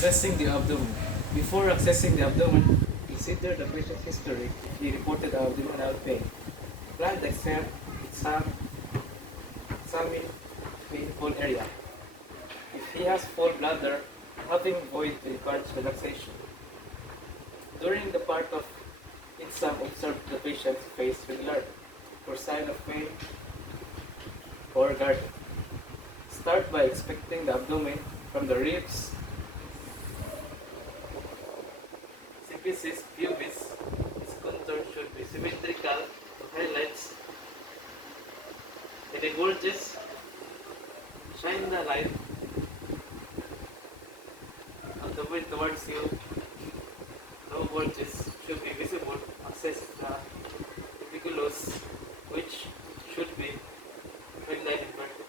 Assessing the abdomen. Before accessing the abdomen, consider the patient's history. He reported abdominal pain. Plan the examine painful area. If he has full bladder, having void to encourage relaxation. During the part of exam, observe the patient's face regularly for sign of pain or guarding. Start by inspecting the abdomen from the ribs, symphysis, pubis. Its contour should be symmetrical to highlights. In the gorges, shine the light of the wind towards you. No gorges should be visible. Access the epiculus, which should be trend-line inverted.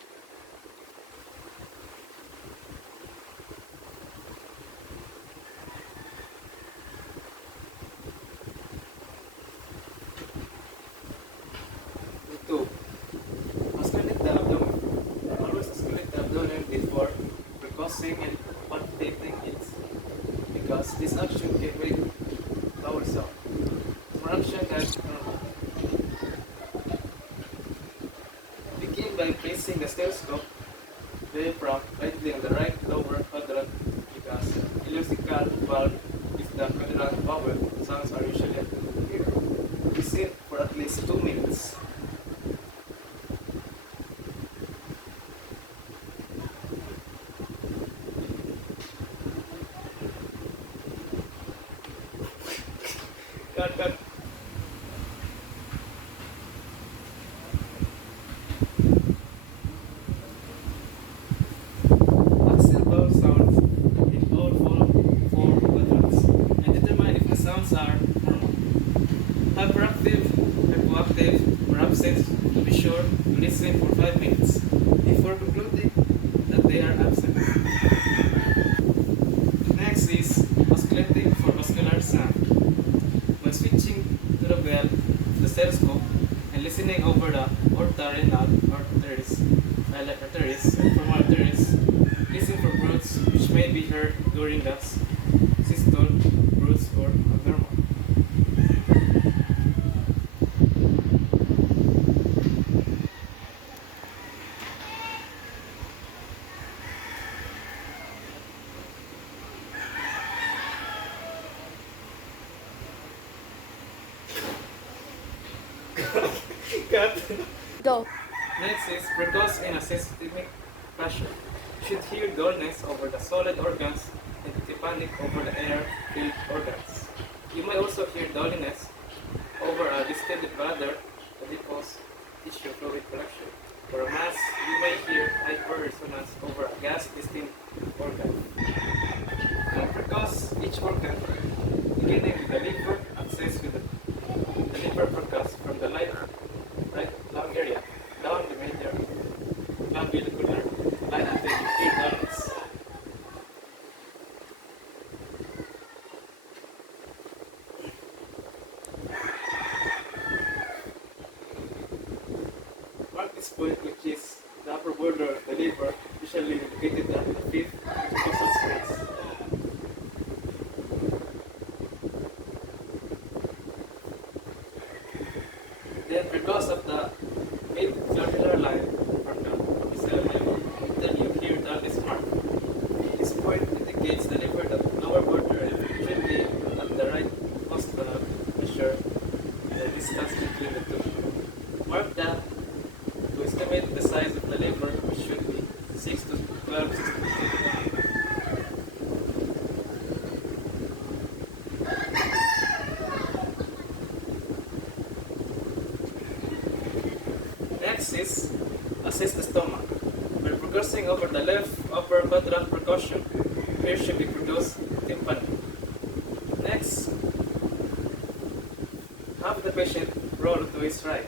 Two. Auscultate the abdomen. Always auscultate the abdomen before percussing and palpating it, because this action can make lower sound. For action that begin by placing the stethoscope diaphragm lightly on the right lower quadrant, because ileocecal valve is the quadrant vowel. Sounds are usually here. Listen for at least 2 minutes. Cut. Axial valve sounds in all four quadrants and determine if the sounds are normal. Hyperactive, hypoactive, or absent. Be sure to listen for 5 minutes before concluding that they are absent. Next is auscultating for vascular sound. When switching to the bell of the stethoscope and listening over the aorta-renal arteries, and femoral arteries, listen for growths which may be heard during the systole, growths, or abnormal. Cut. Go. Next is precoce and asystemic pressure. You should hear dullness over the solid organs and tympanic over the air-filled organs. You may also hear dulliness over a distended bladder, adipose tissue fluid collection. For a mass, you may hear hyperresonance over a gas-distinct organ. And precoce, each organ, beginning with the liver, access with the liver precoce from the right lung area, down the major clavicular line until you hear dullness. Mark this point, which is the upper border of the liver, usually located at the fifth intercostal space. Then, because of the mid-clavicular line from the cell level until you hear dullness mark. This point indicates the liver that lower border should be at the right costal measure the distance between the two. Mark that to estimate the size of the liver, which should be 6 to 12 cm. Next is assess the stomach. When progressing over the left upper quadrant percussion, here should be produced tympani. Next, have the patient roll to his right.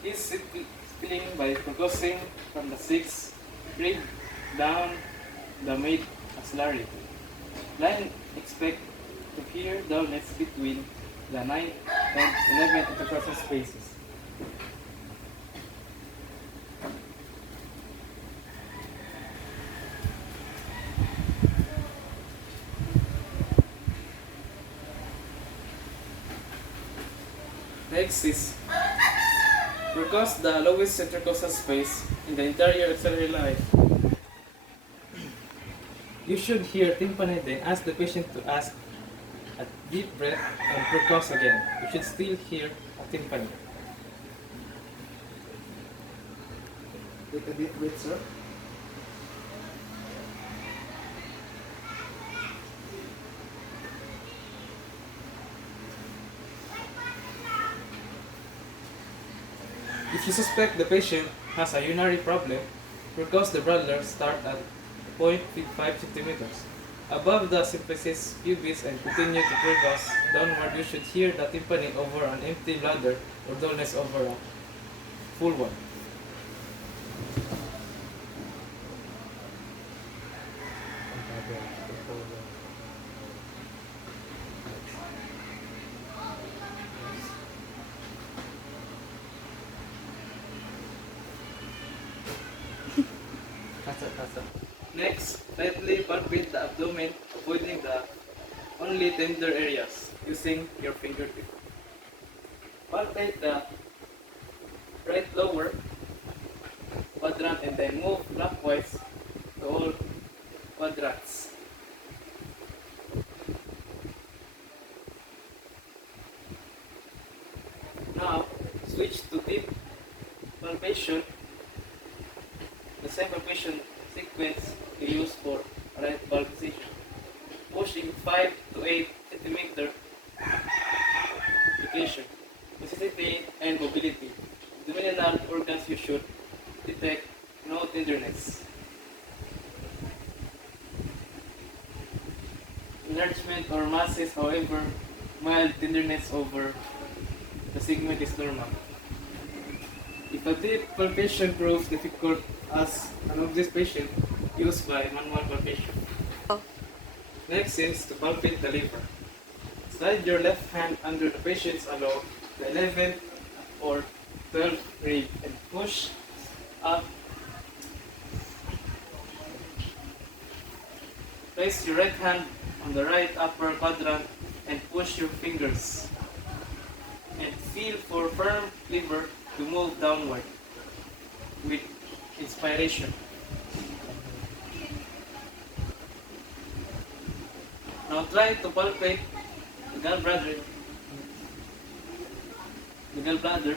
Please spin by progressing from the sixth rib down the mid axillary line. Expect to hear dullness between the ninth and 11 intercostal spaces. Next is because the lowest intercostal space in the interior axillary line, you should hear tympani, then ask the patient to ask a deep breath and percuss again. You should still hear a tympani. Take a deep breath, sir. If you suspect the patient has a urinary problem, percuss the bladder start at 0.5 centimeters above the symphysis pubis and continue to percuss downward. You should hear the tympani over an empty bladder or dullness over a full one. Next, lightly palpate the abdomen, avoiding the only tender areas using your fingertip. Palpate the right lower quadrant and then move clockwise to all quadrants. Now, switch to deep palpation, the same palpation sequence we use for right valve position. Pushing 5 to 8 centimeter application, sensitivity and mobility. Abdominal organs you should detect no tenderness. Enlargement or masses, however, mild tenderness over the segment is normal. If a deep palpation proves difficult, as an obvious patient, used by manual palpation. Next is to palpate the liver. Slide your left hand under the patient's along the 11th or 12th rib and push up. Place your right hand on the right upper quadrant and push your fingers. And feel for firm liver to move downward with inspiration. Now try to palpate the gallbladder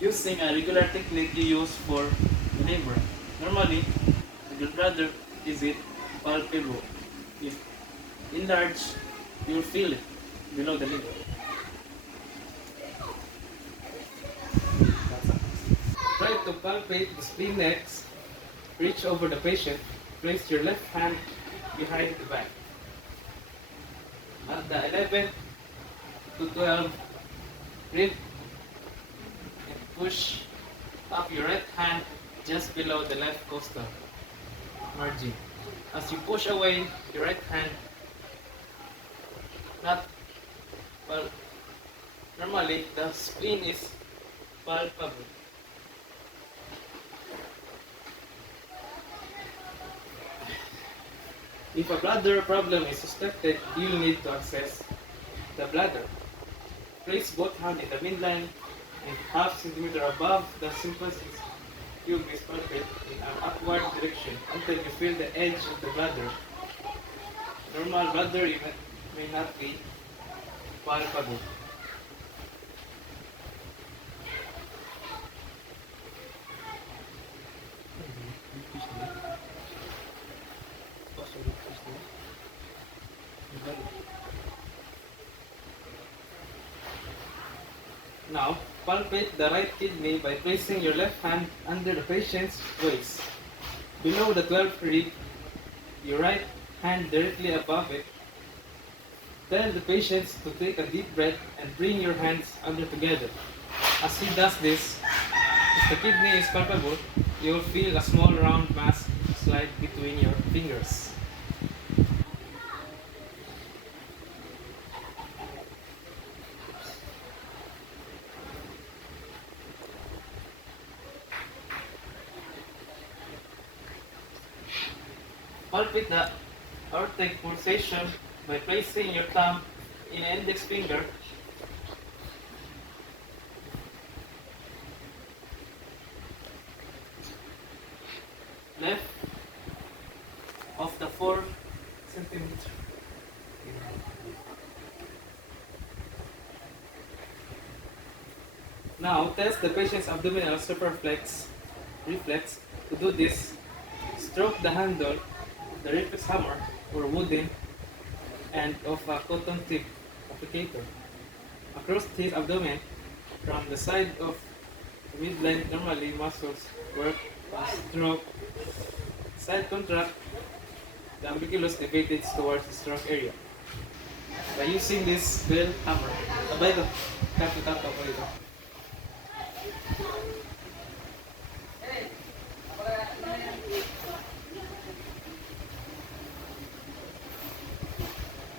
using a regular technique you use for the liver. Normally, the gallbladder is palpable. If enlarged, you'll feel it below the liver. Try to palpate the spleen next. Reach over the patient. Place your left hand behind the back. At the 11th to 12th rib, and push up your right hand just below the left costal margin. As you push away your right hand, normally the spleen is palpable. If a bladder problem is suspected, you'll need to access the bladder. Place both hands in the midline and half centimeter above the symphysis pubis palpate in an upward direction until you feel the edge of the bladder. Normal bladder may not be palpable. Now, palpate the right kidney by placing your left hand under the patient's waist. Below the 12th rib, your right hand directly above it. Tell the patient to take a deep breath and bring your hands under together. As he does this, if the kidney is palpable, you will feel a small round mass slide between your fingers. Palpate the aortic pulsation by placing your thumb in an index finger left of the 4 centimeter. Now test the patient's abdominal superflex reflex. To do this, stroke the handle of the reflex hammer or wooden end of a cotton tip applicator across his abdomen from the side of the midline. Normally, muscles work as stroke. Side contract the umbilicus elevated towards the stroke area. By using this bell hammer, abay ko, tap ko ito.